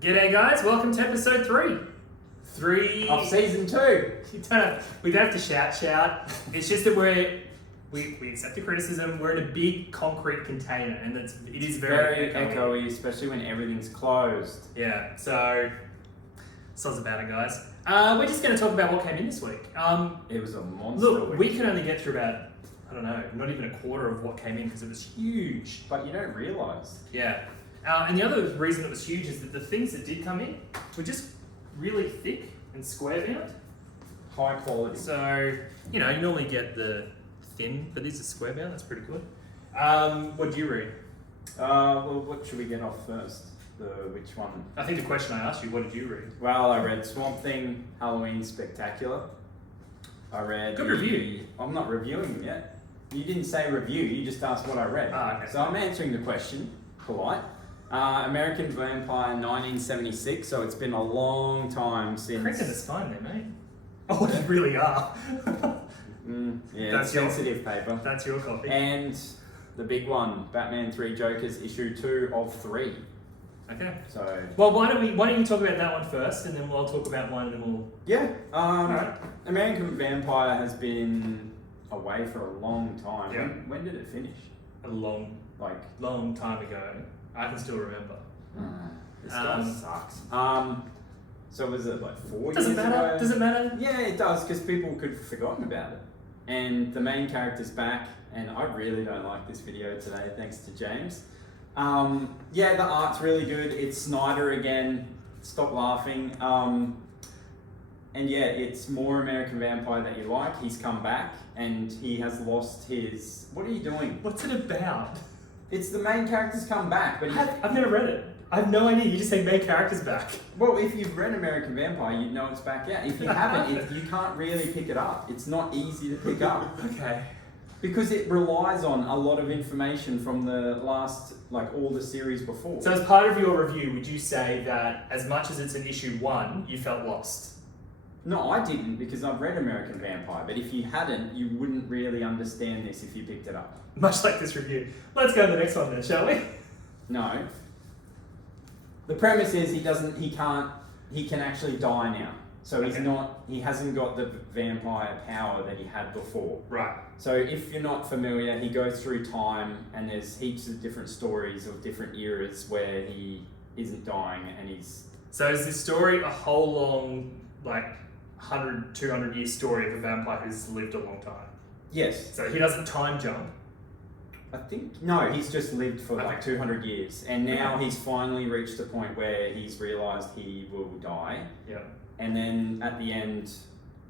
G'day guys, welcome to episode 3. 3 Of season 2. We don't have to shout. It's just that we accept the criticism. We're in a big concrete container and it is very echoey, especially when everything's closed. Yeah, so soz about it, guys. We're just going to talk about what came in this week. It was a monster Look, week. we could only get through about, I don't know, not even a quarter of what came in because it was huge. But you don't realise. Yeah. And the other reason it was huge is that the things that did come in were just really thick and square bound. High quality. So, you normally get the thin, but these are square bound, that's pretty good. What do you read? Well, what should we get off first? Which one? I think the question I asked you, what did you read? Well, I read Swamp Thing, Halloween Spectacular. I read... Good review. I'm not reviewing them yet. You didn't say review, you just asked what I read. Okay. So I'm answering the question, polite. American Vampire 1976, so it's been a long time since... Cracking the spine there, mate. Oh, you really are. Yeah, That's it's your- sensitive paper. That's your copy. And the big one, Batman 3 Jokers, issue 2 of 3. Okay. So... Well, why don't you talk about that one first, and then I'll talk about one, and then we'll... Yeah, Alright. American Vampire has been away for a long time. Yeah. When did it finish? A long time ago. I can still remember. This guy sucks. So was it like 4 Does it years matter? ago? Does it matter? Yeah, it does, because people could have forgotten about it. And the main character's back, and I really don't like this video today, thanks to James. Yeah, the art's really good. It's Snyder again. Stop laughing. And yeah, it's more American Vampire that you like. He's come back, and he has lost his... What are you doing? What's it about? It's the main character's come back, but I've never read it. I have no idea. You just say main character's back. well, if you've read American Vampire, you'd know it's back out. If you haven't, you can't really pick it up. It's not easy to pick up. Okay. Because it relies on a lot of information from the last, all the series before. So as part of your review, would you say that as much as it's an issue 1, you felt lost? No, I didn't, because I've read American Vampire, but if you hadn't, you wouldn't really understand this if you picked it up. Much like this review. Let's go to the next one then, shall we? No. The premise is he can actually die now. So he hasn't got the vampire power that he had before. Right. So if you're not familiar, he goes through time and there's heaps of different stories of different eras where he isn't dying and he's... So is this story a whole long, 100, 200 year story of a vampire who's lived a long time? Yes. So he doesn't time jump. I think... No, he's just lived for 200 years. And now Okay. he's finally reached a point where he's realised he will die. Yeah. And then at the end,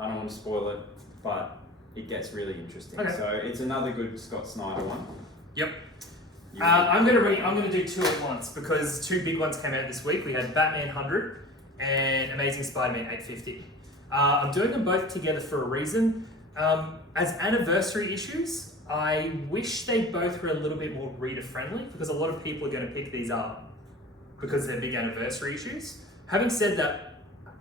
I don't want to spoil it, but it gets really interesting. Okay. So it's another good Scott Snyder one. Yep. You- I'm gonna do 2 at once because 2 big ones came out this week. We had Batman 100 and Amazing Spider-Man 850. I'm doing them both together for a reason. As anniversary issues, I wish they both were a little bit more reader friendly because a lot of people are going to pick these up because they're big anniversary issues. Having said that,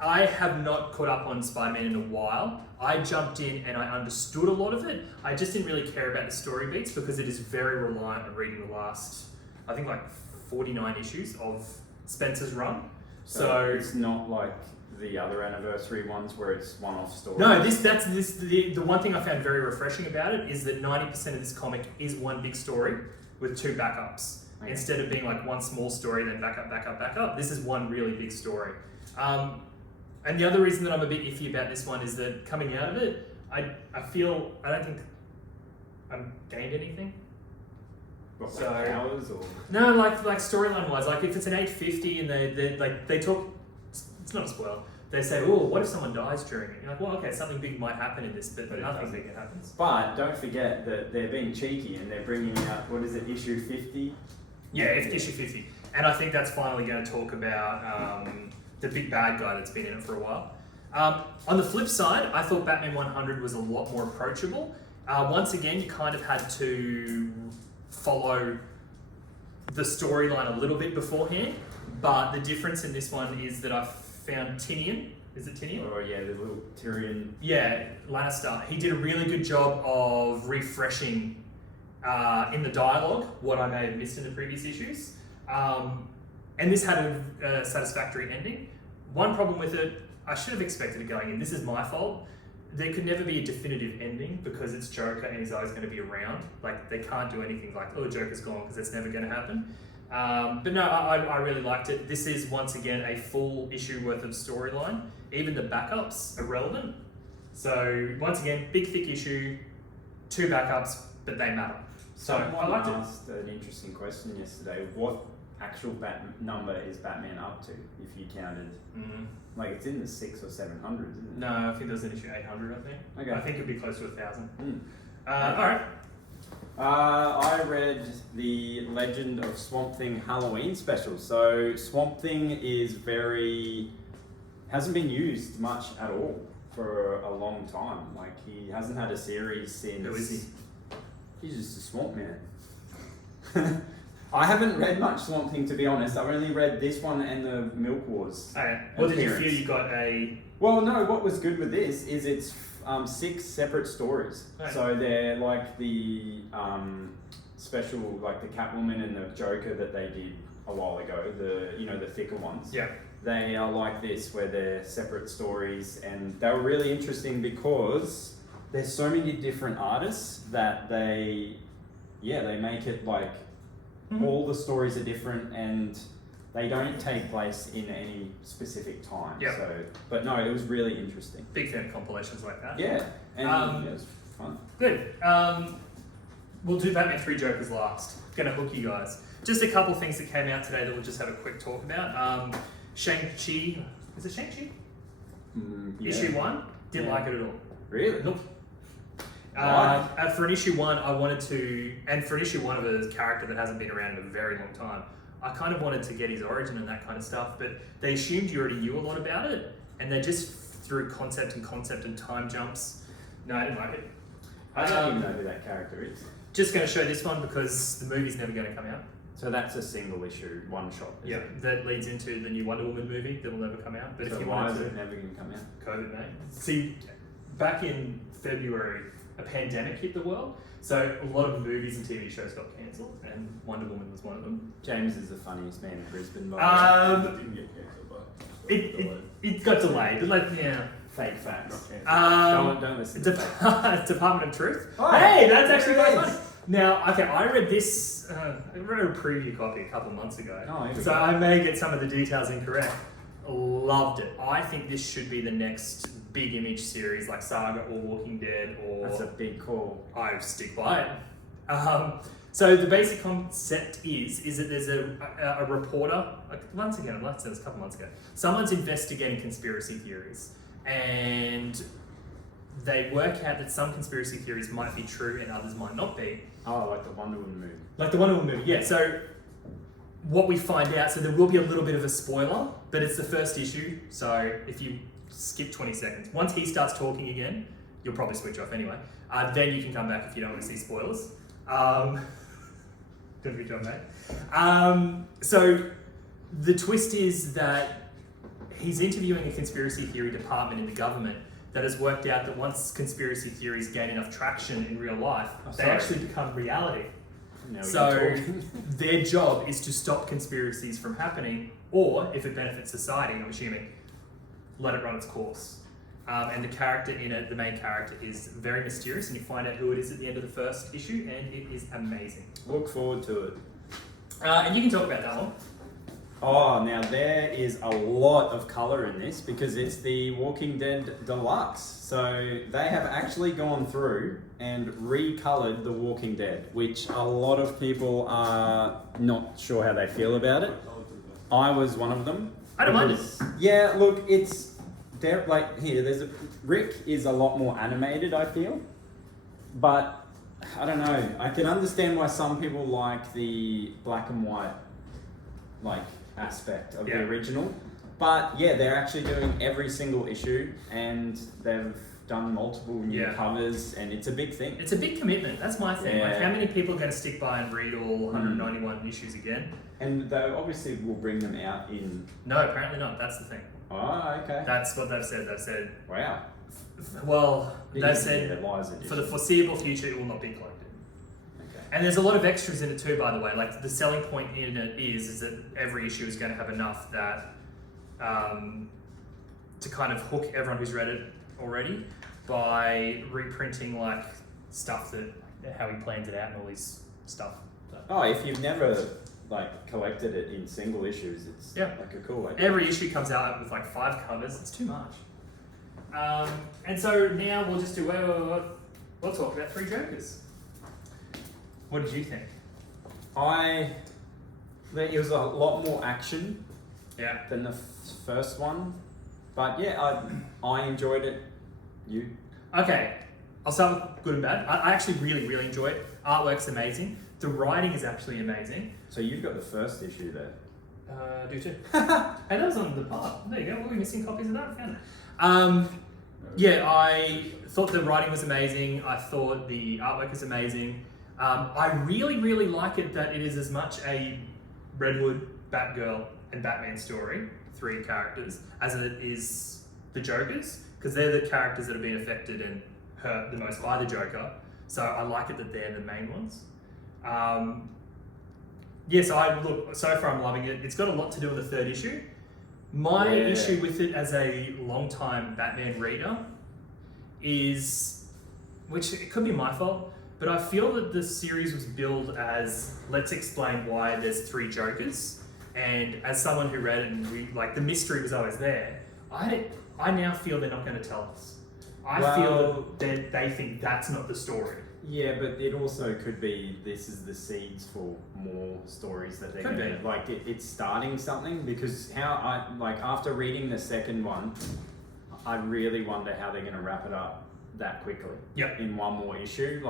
I have not caught up on Spider-Man in a while. I jumped in and I understood a lot of it. I just didn't really care about the story beats because it is very reliant on reading the last, I think 49 issues of Spencer's run. So it's not like the other anniversary ones where it's one-off stories. no, the one thing I found very refreshing about it is that 90% of this comic is one big story with 2 backups. Okay. Instead of being one small story, then back up. This is one really big story. And the other reason that I'm a bit iffy about this one is that coming out of it, I don't think I've gained anything. What, So- powers or... No, like storyline wise, if it's an 850 and they talk, it's not a spoil. They say, oh, what if someone dies during it? You're like, well, okay, something big might happen in this, but But it nothing doesn't. big happens. But don't forget that they're being cheeky and they're bringing out, issue 50? Yeah, issue 50. And I think that's finally going to talk about the big bad guy that's been in it for a while. On the flip side, I thought Batman 100 was a lot more approachable. Once again, you kind of had to follow the storyline a little bit beforehand, but the difference in this one is that I found Tinian. Is it Tinian? Oh yeah, the little Tyrion. Yeah, Lannister. He did a really good job of refreshing in the dialogue what I may have missed in the previous issues. and this had a satisfactory ending. One problem with it, I should have expected it going in. This is my fault. There could never be a definitive ending because it's Joker and he's always going to be around. Like, they can't do anything like, oh, Joker's gone, because that's never going to happen. But no, I really liked it. This is, once again, a full issue worth of storyline. Even the backups are relevant. So, once again, big, thick issue, 2 backups, but they matter. So, I liked it. Someone asked an interesting question yesterday. What actual number is Batman up to, if you counted? Like, it's in the 600 or 700, isn't it? No, I think there was an issue 800, I think. Okay. I think it'd be close to 1,000. Alright. I read the Legend of Swamp Thing Halloween special. So Swamp Thing hasn't been used much at all for a long time. Like, he hasn't had a series since. Who is he? He's just a swamp man. I haven't read much Swamp Thing, to be honest. I've only read this one and the Milk Wars. What did you feel you got a... Well, no, what was good with this is it's 6 separate stories. Right. So they're like the special, like the Catwoman and the Joker that they did a while ago, the thicker ones. Yeah. They are like this, where they're separate stories, and they were really interesting because there's so many different artists that they make it like all the stories are different and they don't take place in any specific time. Yep. So, but no, it was really interesting. Big fan of compilations like that. Yeah, and it was fun. Good. We'll do Batman 3 Jokers last. Gonna hook you guys. Just a couple things that came out today that we'll just have a quick talk about. Shang-Chi. Is it Shang-Chi? Yeah. Issue 1. Didn't like it at all. Really? Nope. For an issue 1, I wanted to, and for an issue 1 of a character that hasn't been around in a very long time, I kind of wanted to get his origin and that kind of stuff, but they assumed you already knew a lot about it, and they just threw concept and time jumps. No, I didn't like it. I don't even know who that character is. Just going to show this one because the movie's never going to come out. So that's a single issue, one shot. Yeah, that leads into the new Wonder Woman movie that will never come out. But So if you why wanted is to, it never going to come out? COVID, mate. See, back in February, a pandemic hit the world, so a lot of movies and TV shows got cancelled, and Wonder Woman was one of them. James is the funniest man in Brisbane. It didn't get cancelled, but It got delayed, but like, yeah. Fake facts. Don't listen. Department of Truth. Oh, hey, that's actually there quite it funny. is. Now, okay, I read this. I read a preview copy a couple months ago, Oh, here we so go. I may get some of the details incorrect. Loved it. I think this should be the next big Image series, like Saga or Walking Dead, or That's a big call. I stick by it. So the basic concept is that there's a reporter. Like, once again, I'd like to say this a couple months ago. Someone's investigating conspiracy theories, and they work out that some conspiracy theories might be true and others might not be. Oh, like the Wonder Woman movie. Like the Wonder Woman movie, yeah. So what we find out, so there will be a little bit of a spoiler, but it's the first issue, so if you skip 20 seconds, once he starts talking again, you'll probably switch off anyway. Then you can come back if you don't want to see spoilers. Good for your job, mate. So the twist is that he's interviewing a conspiracy theory department in the government that has worked out that once conspiracy theories gain enough traction in real life, they actually become reality. Now So their job is to stop conspiracies from happening, or if it benefits society, I'm assuming, let it run its course. And the character in it, the main character, is very mysterious, and you find out who it is at the end of the first issue, and it is amazing. look forward to it. And you can talk about that one. Oh, now there is a lot of colour in this because it's the Walking Dead Deluxe. So they have actually gone through and recoloured the Walking Dead, which a lot of people are not sure how they feel about it. I was one of them. I don't mind because- Yeah, look, it's there. Like here, Rick is a lot more animated, I feel, but I don't know. I can understand why some people like the black and white, like, aspect of Yeah. the original. But yeah, they're actually doing every single issue, and they've done multiple new Yeah. covers, and it's a big thing. It's a big commitment. That's my thing. Like, Yeah. how many people are going to stick by and read all 191 issues again? And they obviously will bring them out in. No, apparently not. That's the thing. Oh, okay. That's what they've said. They've said, Wow. well, Yeah, they've said the Lies edition. for the foreseeable future, it will not be collected. Okay. And there's a lot of extras in it too, by the way. Like the selling point in it is that every issue is going to have enough that to kind of hook everyone who's read it already by reprinting like stuff that how he plans it out and all this stuff. Oh, if you've never like collected it in single issues, it's like a cool idea. Every issue comes out with like 5 covers. It's too much. And so now we'll just do we'll talk about 3 Jokers. What did you think? It was a lot more action than the first one, but yeah, I enjoyed it. You? Okay, I'll start with good and bad. I actually really enjoy it. Artwork's amazing. The writing is actually amazing. So you've got the first issue there. Do too. Hey, that was on the part. There you go. Were we missing copies of that? I found it. Yeah, I thought the writing was amazing. I thought the artwork is amazing. I really like it that it is as much a Redwood, Batgirl, and Batman story, 3 characters, as it is the Jokers, because they're the characters that have been affected and hurt the most by the Joker. So I like it that they're the main ones. So far I'm loving it. It's got a lot to do with the 3rd issue. My issue with it as a long-time Batman reader is, which it could be my fault, but I feel that the series was billed as, let's explain why there's 3 Jokers. And as someone who read it and the mystery was always there, I now feel they're not going to tell us. I feel that they think that's not the story. Yeah, but it also could be this is the seeds for more stories that they're going to it's starting something, because after reading the second one, I really wonder how they're going to wrap it up that quickly. Yep. In one more issue,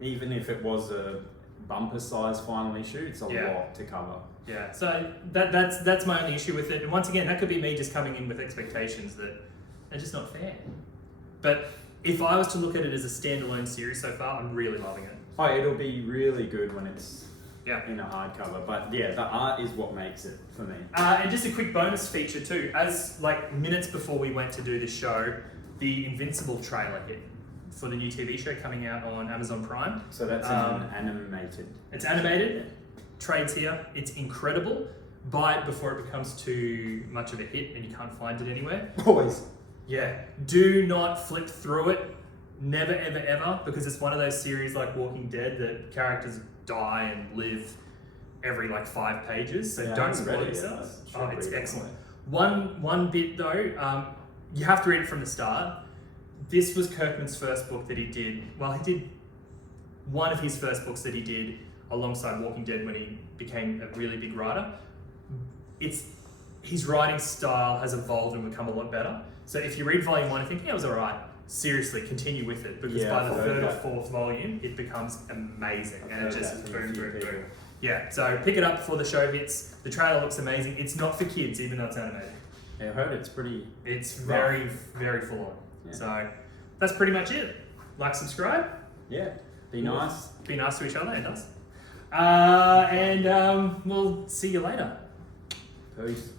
even if it was a bumper size final issue, it's a lot to cover. Yeah. So that's my only issue with it. And once again, that could be me just coming in with expectations that are just not fair. But if I was to look at it as a standalone series so far, I'm really loving it. Oh, it'll be really good when it's in a hardcover. But yeah, the art is what makes it for me. And just a quick bonus feature too. As minutes before we went to do this show, the Invincible trailer hit for the new TV show coming out on Amazon Prime. So that's animated. It's animated. Trades here. It's incredible. Buy it before it becomes too much of a hit and you can't find it anywhere. Always. Yeah, do not flip through it, never ever, because it's one of those series like Walking Dead that characters die and live every 5 pages, so don't spoil yourself. Oh, it's excellent. One bit though, you have to read it from the start. This was Kirkman's first book that he did, he did one of his first books that he did alongside Walking Dead when he became a really big writer. His writing style has evolved and become a lot better. So if you read volume 1 and think, it was alright, seriously, continue with it, because by the 3rd or 4th volume, it becomes amazing. And it just boom. Yeah, so pick it up before the show hits. The trailer looks amazing. It's not for kids, even though it's animated. Yeah, I heard it's pretty... It's very full on. Yeah. So that's pretty much it. Subscribe. Yeah, be nice. Be nice to each other, and us. And we'll see you later. Peace.